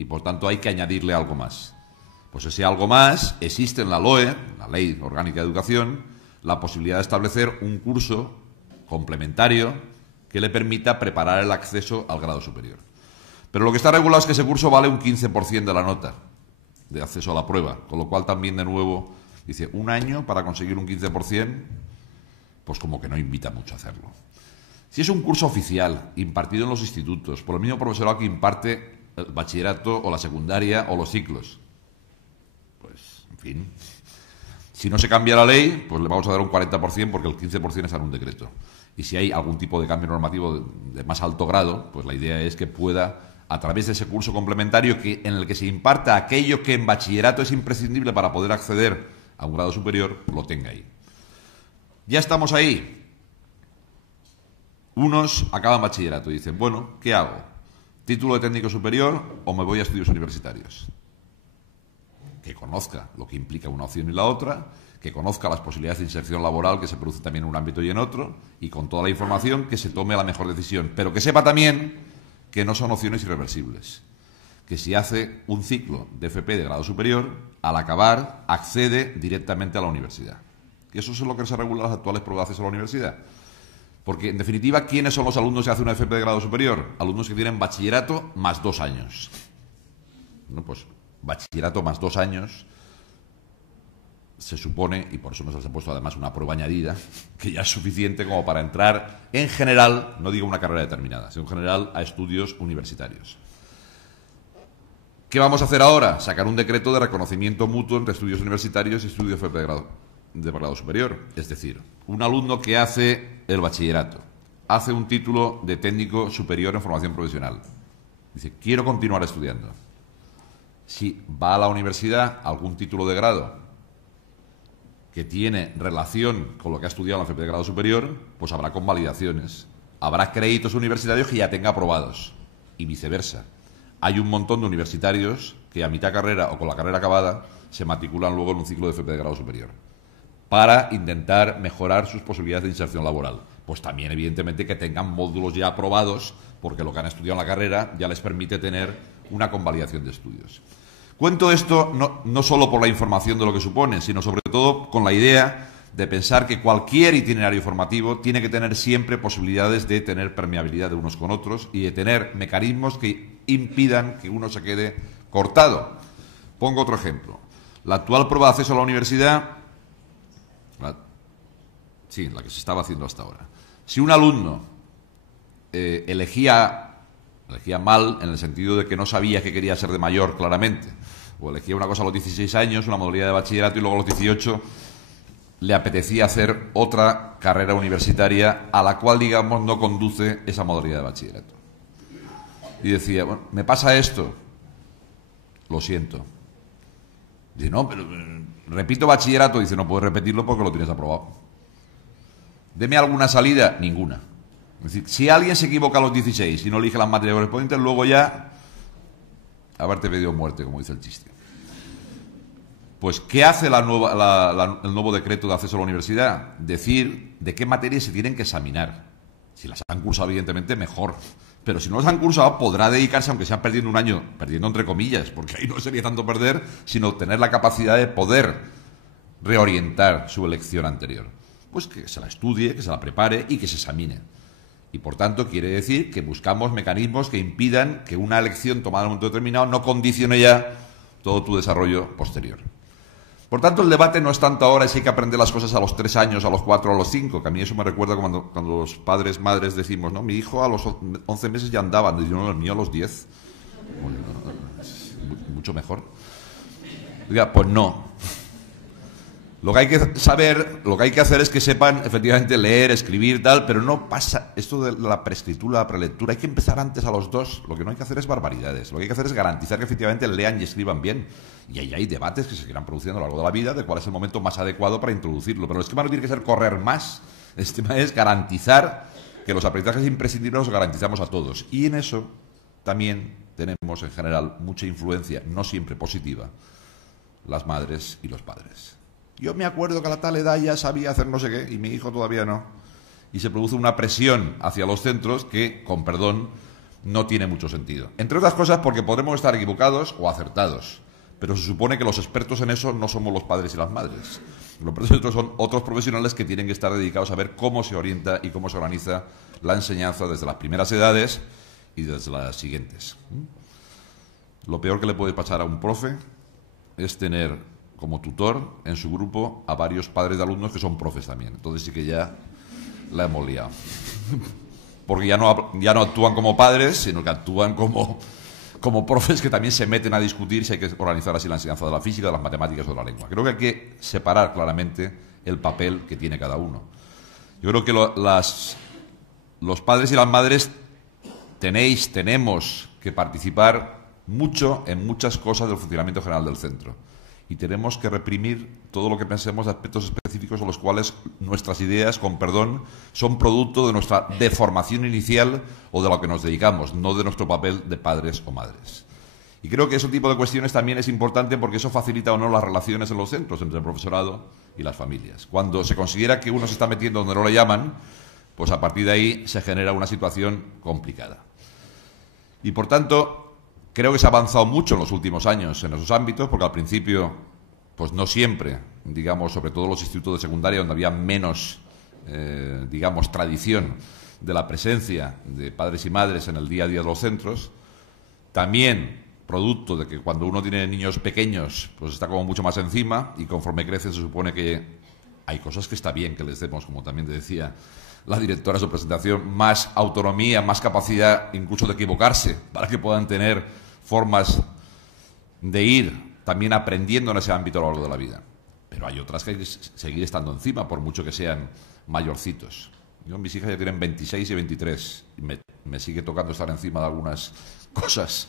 y por tanto hay que añadirle algo más. Pues ese algo más existe en la LOE, la Ley Orgánica de Educación, la posibilidad de establecer un curso complementario que le permita preparar el acceso al grado superior. Pero lo que está regulado es que ese curso vale un 15% de la nota de acceso a la prueba, con lo cual también de nuevo dice, un año para conseguir un 15%, pues como que no invita mucho a hacerlo. Si es un curso oficial, impartido en los institutos, por el mismo profesorado que imparte el bachillerato o la secundaria o los ciclos, pues, en fin, si no se cambia la ley, pues le vamos a dar un 40% porque el 15% está en un decreto. Y si hay algún tipo de cambio normativo de más alto grado, pues la idea es que pueda, a través de ese curso complementario en el que se imparta aquello que en bachillerato es imprescindible para poder acceder a un grado superior, lo tenga ahí. Ya estamos ahí. Unos acaban bachillerato y dicen, bueno, ¿qué hago? ¿Título de técnico superior o me voy a estudios universitarios? Que conozca lo que implica una opción y la otra, que conozca las posibilidades de inserción laboral que se producen también en un ámbito y en otro, y con toda la información que se tome la mejor decisión. Pero que sepa también que no son opciones irreversibles. Que si hace un ciclo de FP de grado superior, al acabar accede directamente a la universidad. Y eso es lo que se regula en las actuales pruebas de acceso a la universidad. Porque, en definitiva, ¿quiénes son los alumnos que hacen una FP de grado superior? Alumnos que tienen bachillerato más 2 años. Bueno, pues bachillerato más 2 años se supone, y por eso nos ha puesto además una prueba añadida, que ya es suficiente como para entrar en general, no digo una carrera determinada, sino en general a estudios universitarios. ¿Qué vamos a hacer ahora? Sacar un decreto de reconocimiento mutuo entre estudios universitarios y estudios FP de grado superior. Es decir, un alumno que hace el bachillerato, hace un título de técnico superior en formación profesional, dice, quiero continuar estudiando. Si va a la universidad, algún título de grado que tiene relación con lo que ha estudiado en la FP de grado superior, pues habrá convalidaciones. Habrá créditos universitarios que ya tenga aprobados y viceversa. Hay un montón de universitarios que a mitad carrera o con la carrera acabada se matriculan luego en un ciclo de FP de grado superior para intentar mejorar sus posibilidades de inserción laboral. Pues también, evidentemente, que tengan módulos ya aprobados, porque lo que han estudiado en la carrera ya les permite tener una convalidación de estudios. Cuento esto no solo por la información de lo que supone, sino sobre todo con la idea de pensar que cualquier itinerario formativo tiene que tener siempre posibilidades de tener permeabilidad de unos con otros y de tener mecanismos que impidan que uno se quede cortado. Pongo otro ejemplo. La actual prueba de acceso a la universidad, la que se estaba haciendo hasta ahora. Si un alumno elegía mal en el sentido de que no sabía que quería ser de mayor, claramente, o elegía una cosa a los 16 años, una modalidad de bachillerato, y luego a los 18 le apetecía hacer otra carrera universitaria a la cual, digamos, no conduce esa modalidad de bachillerato. Y decía, bueno, me pasa esto, lo siento. Dice, no, pero repito bachillerato. Dice, no puedes repetirlo porque lo tienes aprobado. Deme alguna salida, ninguna. Es decir, si alguien se equivoca a los 16 y no elige las materias correspondientes, luego ya haberte pedido muerte, como dice el chiste. Pues, ¿qué hace el nuevo decreto de acceso a la universidad? Decir de qué materias se tienen que examinar. Si las han cursado, evidentemente, mejor. Pero si no las han cursado, podrá dedicarse, aunque sea perdiendo un año, perdiendo entre comillas, porque ahí no sería tanto perder, sino tener la capacidad de poder reorientar su elección anterior. Pues que se la estudie, que se la prepare y que se examine. Y, por tanto, quiere decir que buscamos mecanismos que impidan que una elección tomada en un momento determinado no condicione ya todo tu desarrollo posterior. Por tanto, el debate no es tanto ahora si hay que aprender las cosas a los 3 años, a los 4, a los 5, que a mí eso me recuerda cuando los padres, madres decimos, no, mi hijo a los 11 meses ya andaba, y yo, no, el mío a los 10. Bueno, mucho mejor. Diga, pues no. Lo que hay que saber, lo que hay que hacer es que sepan efectivamente leer, escribir, tal, pero no pasa esto de la preescritura, la prelectura. Hay que empezar antes a los 2. Lo que no hay que hacer es barbaridades. Lo que hay que hacer es garantizar que efectivamente lean y escriban bien. Y ahí hay debates que se irán produciendo a lo largo de la vida de cuál es el momento más adecuado para introducirlo. Pero el esquema no tiene que ser correr más. El esquema es garantizar que los aprendizajes imprescindibles los garantizamos a todos. Y en eso también tenemos en general mucha influencia, no siempre positiva, las madres y los padres. Yo me acuerdo que a la tal edad ya sabía hacer no sé qué y mi hijo todavía no. Y se produce una presión hacia los centros que, con perdón, no tiene mucho sentido. Entre otras cosas porque podremos estar equivocados o acertados, pero se supone que los expertos en eso no somos los padres y las madres. Los expertos son otros profesionales que tienen que estar dedicados a ver cómo se orienta y cómo se organiza la enseñanza desde las primeras edades y desde las siguientes. Lo peor que le puede pasar a un profe es tener como tutor en su grupo a varios padres de alumnos que son profes también. Entonces sí que ya la hemos liado. Porque ya no actúan como padres, sino que actúan como profes que también se meten a discutir si hay que organizar así la enseñanza de la física, de las matemáticas o de la lengua. Creo que hay que separar claramente el papel que tiene cada uno. Yo creo que los padres y las madres tenemos que participar mucho en muchas cosas del funcionamiento general del centro. Y tenemos que reprimir todo lo que pensemos de aspectos específicos a los cuales nuestras ideas, con perdón, son producto de nuestra deformación inicial o de lo que nos dedicamos, no de nuestro papel de padres o madres. Y creo que ese tipo de cuestiones también es importante porque eso facilita o no las relaciones en los centros entre el profesorado y las familias. Cuando se considera que uno se está metiendo donde no le llaman, pues a partir de ahí se genera una situación complicada. Y por tanto, creo que se ha avanzado mucho en los últimos años en esos ámbitos, porque al principio, pues no siempre, digamos, sobre todo los institutos de secundaria, donde había menos, digamos, tradición de la presencia de padres y madres en el día a día de los centros, también producto de que cuando uno tiene niños pequeños, pues está como mucho más encima, y conforme crece se supone que hay cosas que está bien que les demos, como también te decía la directora en su presentación, más autonomía, más capacidad incluso de equivocarse, para que puedan tener formas de ir también aprendiendo en ese ámbito a lo largo de la vida. Pero hay otras que hay que seguir estando encima, por mucho que sean mayorcitos. Mis hijas ya tienen 26 y 23, y me sigue tocando estar encima de algunas cosas,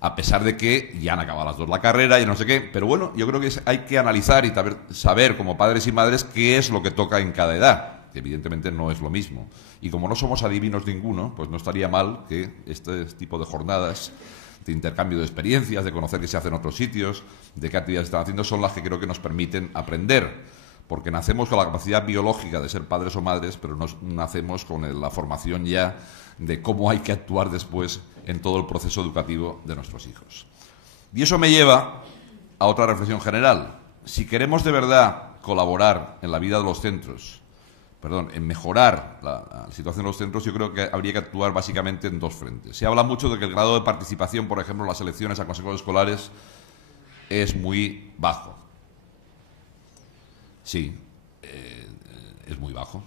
a pesar de que ya han acabado las dos la carrera y no sé qué. Pero bueno, yo creo que hay que analizar y saber como padres y madres qué es lo que toca en cada edad, que evidentemente no es lo mismo. Y como no somos adivinos ninguno, pues no estaría mal que este tipo de jornadas de intercambio de experiencias, de conocer qué se hace en otros sitios, de qué actividades están haciendo, son las que creo que nos permiten aprender. Porque nacemos con la capacidad biológica de ser padres o madres, pero no nacemos con la formación ya de cómo hay que actuar después en todo el proceso educativo de nuestros hijos. Y eso me lleva a otra reflexión general. Si queremos de verdad colaborar en la vida de los centros, en mejorar la situación de los centros, yo creo que habría que actuar básicamente en dos frentes. Se habla mucho de que el grado de participación, por ejemplo, en las elecciones a consejos escolares es muy bajo. Sí, es muy bajo.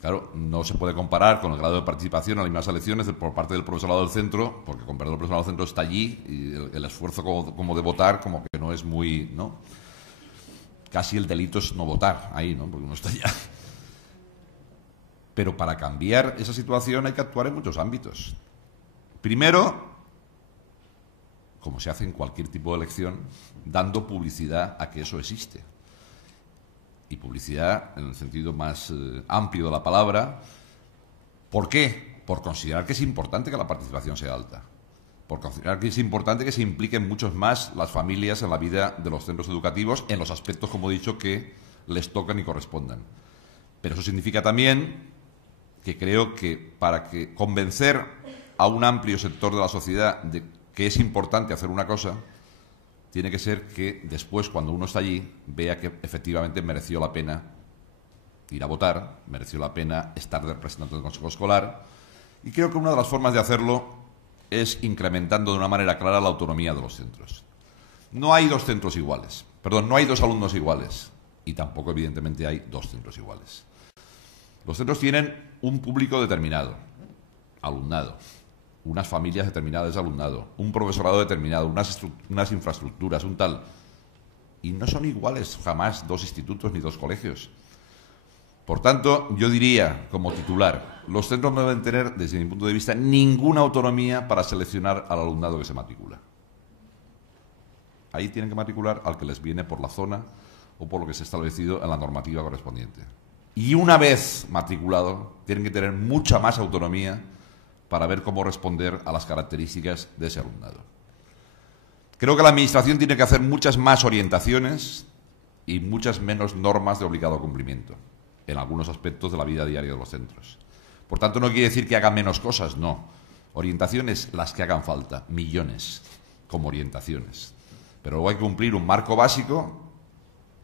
Claro, no se puede comparar con el grado de participación en las mismas elecciones por parte del profesorado del centro, porque con perdón el profesorado del centro está allí y el esfuerzo como de votar como que no es muy, ¿no? Casi el delito es no votar ahí, ¿no? Porque uno está allá. Pero para cambiar esa situación hay que actuar en muchos ámbitos. Primero, como se hace en cualquier tipo de elección, dando publicidad a que eso existe. Y publicidad en el sentido más amplio de la palabra. ¿Por qué? Por considerar que es importante que la participación sea alta. Por considerar que es importante que se impliquen muchos más las familias en la vida de los centros educativos, en los aspectos, como he dicho, que les tocan y correspondan. Pero eso significa también que creo que para que convencer a un amplio sector de la sociedad de que es importante hacer una cosa, tiene que ser que después, cuando uno está allí, vea que efectivamente mereció la pena ir a votar, mereció la pena estar de representante del Consejo Escolar, y creo que una de las formas de hacerlo es incrementando de una manera clara la autonomía de los centros. No hay dos centros iguales, no hay dos alumnos iguales, y tampoco evidentemente hay dos centros iguales. Los centros tienen un público determinado, alumnado, unas familias determinadas de alumnado, un profesorado determinado, unas infraestructuras, un tal. Y no son iguales jamás dos institutos ni dos colegios. Por tanto, yo diría, como titular, los centros no deben tener, desde mi punto de vista, ninguna autonomía para seleccionar al alumnado que se matricula. Ahí tienen que matricular al que les viene por la zona o por lo que se ha establecido en la normativa correspondiente. Y una vez matriculado, tienen que tener mucha más autonomía para ver cómo responder a las características de ese alumnado. Creo que la Administración tiene que hacer muchas más orientaciones y muchas menos normas de obligado cumplimiento en algunos aspectos de la vida diaria de los centros. Por tanto, no quiere decir que haga menos cosas, no. Orientaciones, las que hagan falta, millones, como orientaciones. Pero luego hay que cumplir un marco básico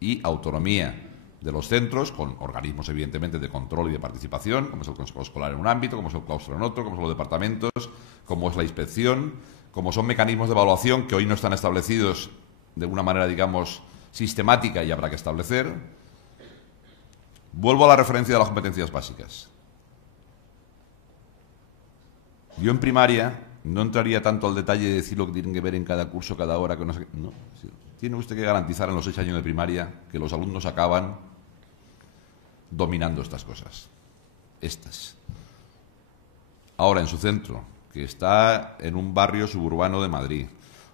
y autonomía de los centros, con organismos, evidentemente, de control y de participación, como es el Consejo Escolar en un ámbito, como es el claustro en otro, como son los departamentos, como es la inspección, como son mecanismos de evaluación que hoy no están establecidos de una manera, digamos, sistemática y habrá que establecer. Vuelvo a la referencia de las competencias básicas. Yo en primaria no entraría tanto al detalle de decir lo que tienen que ver en cada curso, cada hora, que no sé qué. No. Tiene usted que garantizar en los 6 años de primaria que los alumnos acaban dominando estas cosas. Estas. Ahora, en su centro, que está en un barrio suburbano de Madrid,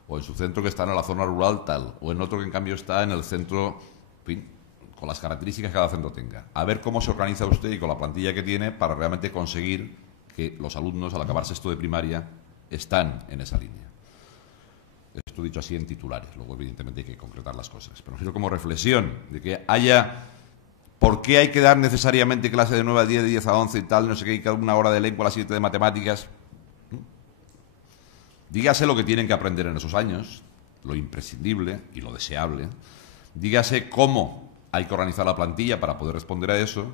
o en su centro que está en la zona rural tal, o en otro que en cambio está en el centro, en fin, con las características que cada centro tenga. A ver cómo se organiza usted y con la plantilla que tiene para realmente conseguir que los alumnos, al acabar sexto de primaria, están en esa línea. Esto dicho así en titulares, luego evidentemente hay que concretar las cosas. Pero quiero como reflexión de que haya... ¿Por qué hay que dar necesariamente clase de 9 a 10, de 10 a 11 y tal, no sé qué, y cada una hora de lengua, a las 7 de matemáticas? Dígase lo que tienen que aprender en esos años, lo imprescindible y lo deseable. Dígase cómo hay que organizar la plantilla para poder responder a eso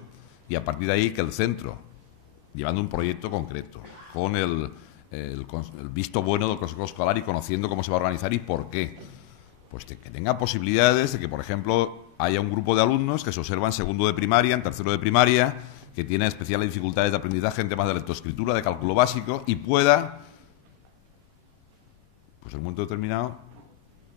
y a partir de ahí que el centro, llevando un proyecto concreto, con el visto bueno del Consejo Escolar y conociendo cómo se va a organizar y por qué. Pues que tenga posibilidades de que, por ejemplo, haya un grupo de alumnos que se observa en segundo de primaria, en tercero de primaria, que tiene especiales dificultades de aprendizaje en temas de lectoescritura, de cálculo básico, y pueda, pues en un momento determinado,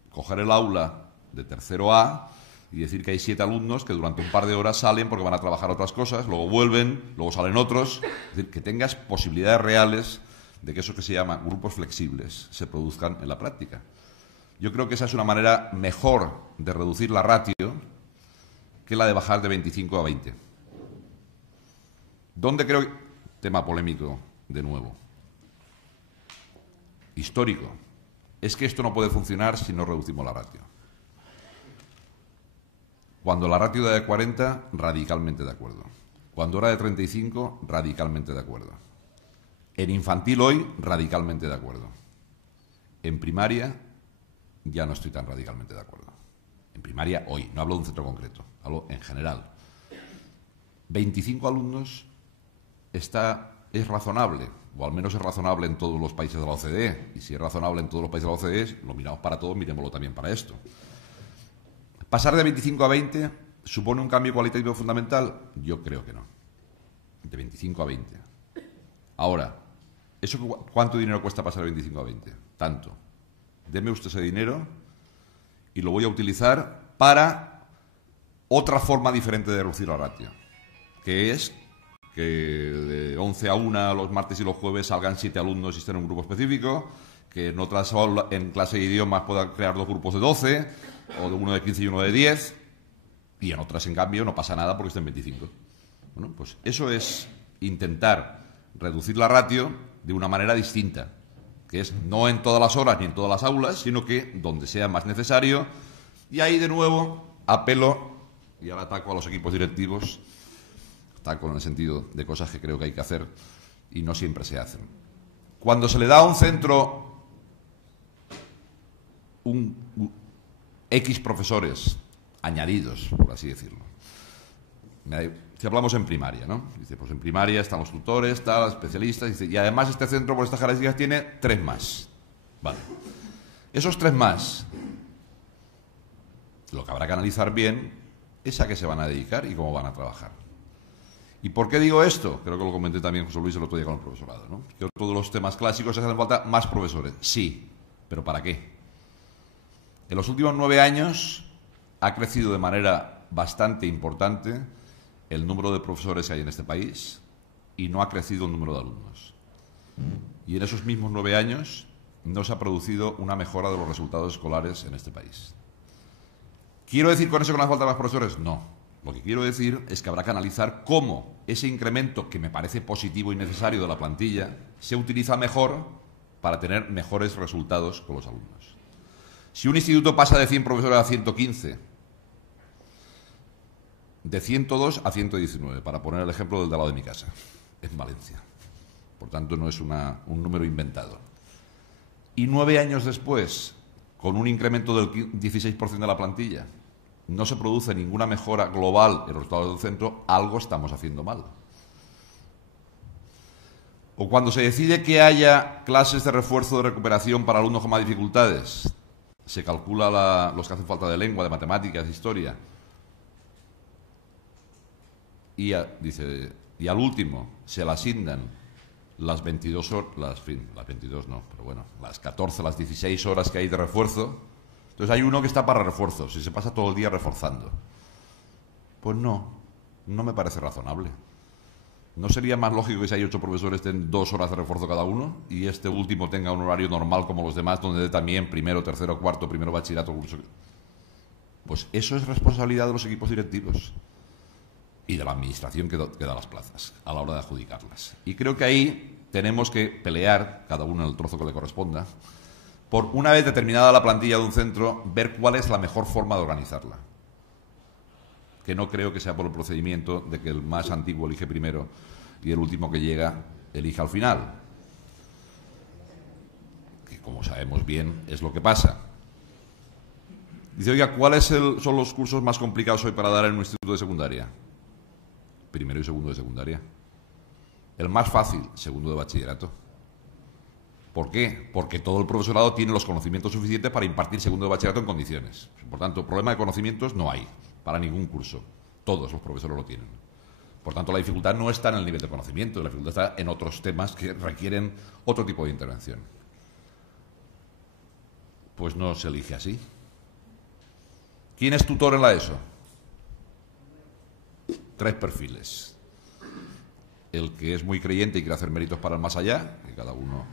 coger el aula de tercero A y decir que hay 7 alumnos que durante un par de horas salen porque van a trabajar otras cosas, luego vuelven, luego salen otros. Es decir, que tengas posibilidades reales de que eso que se llama grupos flexibles se produzcan en la práctica. Yo creo que esa es una manera mejor de reducir la ratio que la de bajar de 25 a 20. ¿Dónde creo que... Tema polémico, de nuevo. Histórico. Es que esto no puede funcionar si no reducimos la ratio. Cuando la ratio era de 40, radicalmente de acuerdo. Cuando era de 35, radicalmente de acuerdo. En infantil hoy, radicalmente de acuerdo. En primaria, ya no estoy tan radicalmente de acuerdo. En primaria, hoy. No hablo de un centro concreto. Hablo en general. 25 alumnos es razonable, o al menos es razonable en todos los países de la OCDE. Y si es razonable en todos los países de la OCDE, lo miramos para todos, miremoslo también para esto. ¿Pasar de 25 a 20 supone un cambio cualitativo fundamental? Yo creo que no. De 25 a 20. Ahora, ¿cuánto dinero cuesta pasar de 25 a 20? Tanto. Deme usted ese dinero y lo voy a utilizar para otra forma diferente de reducir la ratio, que es que de 11 a 1 los martes y los jueves salgan 7 alumnos y estén en un grupo específico, que en clase de idiomas puedan crear 2 grupos de 12, o de uno de 15 y uno de 10, y en otras, en cambio, no pasa nada porque estén 25. Bueno, pues eso es intentar reducir la ratio de una manera distinta, que es no en todas las horas ni en todas las aulas, sino que donde sea más necesario. Y ahí, de nuevo, apelo, y ahora ataco a los equipos directivos, ataco en el sentido de cosas que creo que hay que hacer y no siempre se hacen. Cuando se le da a un centro X profesores añadidos, por así decirlo. Si hablamos en primaria, ¿no? Dice, pues en primaria están los tutores, están los especialistas, dice, y además este centro por estas características tiene 3 más. Vale. Esos 3 más, lo que habrá que analizar bien es a qué se van a dedicar y cómo van a trabajar. ¿Y por qué digo esto? Creo que lo comenté también José Luis el otro día con el profesorado, ¿no? Que otro de los temas clásicos es que hacen falta más profesores. Sí, pero ¿para qué? En los últimos 9 años ha crecido de manera bastante importante el número de profesores que hay en este país y no ha crecido el número de alumnos. Y en esos mismos 9 años no se ha producido una mejora de los resultados escolares en este país. ¿Quiero decir con eso que no hace falta más profesores? No. Lo que quiero decir es que habrá que analizar cómo ese incremento, que me parece positivo y necesario de la plantilla, se utiliza mejor para tener mejores resultados con los alumnos. Si un instituto pasa de 100 profesores a 115, de 102 a 119, para poner el ejemplo del de al lado de mi casa, en Valencia, Por tanto, no es un número inventado. Y 9 años después, con un incremento del 16% de la plantilla, no se produce ninguna mejora global en los resultados del centro, algo estamos haciendo mal. O cuando se decide que haya clases de refuerzo de recuperación para alumnos con más dificultades, se calcula los que hacen falta de lengua, de matemáticas, de historia, y al último se le asignan las 22 horas, las 22 no, pero bueno, las 14, las 16 horas que hay de refuerzo. Entonces hay uno que está para refuerzos y se pasa todo el día reforzando. Pues no me parece razonable. ¿No sería más lógico que si hay 8 profesores den 2 horas de refuerzo cada uno y este último tenga un horario normal como los demás, donde dé también primero, tercero, cuarto, primero bachillerato, curso? Pues eso es responsabilidad de los equipos directivos y de la administración que da las plazas a la hora de adjudicarlas. Y creo que ahí tenemos que pelear, cada uno en el trozo que le corresponda, por, una vez determinada la plantilla de un centro, ver cuál es la mejor forma de organizarla. Que no creo que sea por el procedimiento de que el más antiguo elige primero y el último que llega elige al final. Que, como sabemos bien, es lo que pasa. Dice, oiga, ¿cuáles son los cursos más complicados hoy para dar en un instituto de secundaria? Primero y segundo de secundaria. El más fácil, segundo de bachillerato. ¿Por qué? Porque todo el profesorado tiene los conocimientos suficientes para impartir segundo de bachillerato en condiciones. Por tanto, problema de conocimientos no hay para ningún curso. Todos los profesores lo tienen. Por tanto, la dificultad no está en el nivel de conocimiento, la dificultad está en otros temas que requieren otro tipo de intervención. Pues no se elige así. ¿Quién es tutor en la ESO? 3 perfiles. El que es muy creyente y quiere hacer méritos para el más allá, que cada uno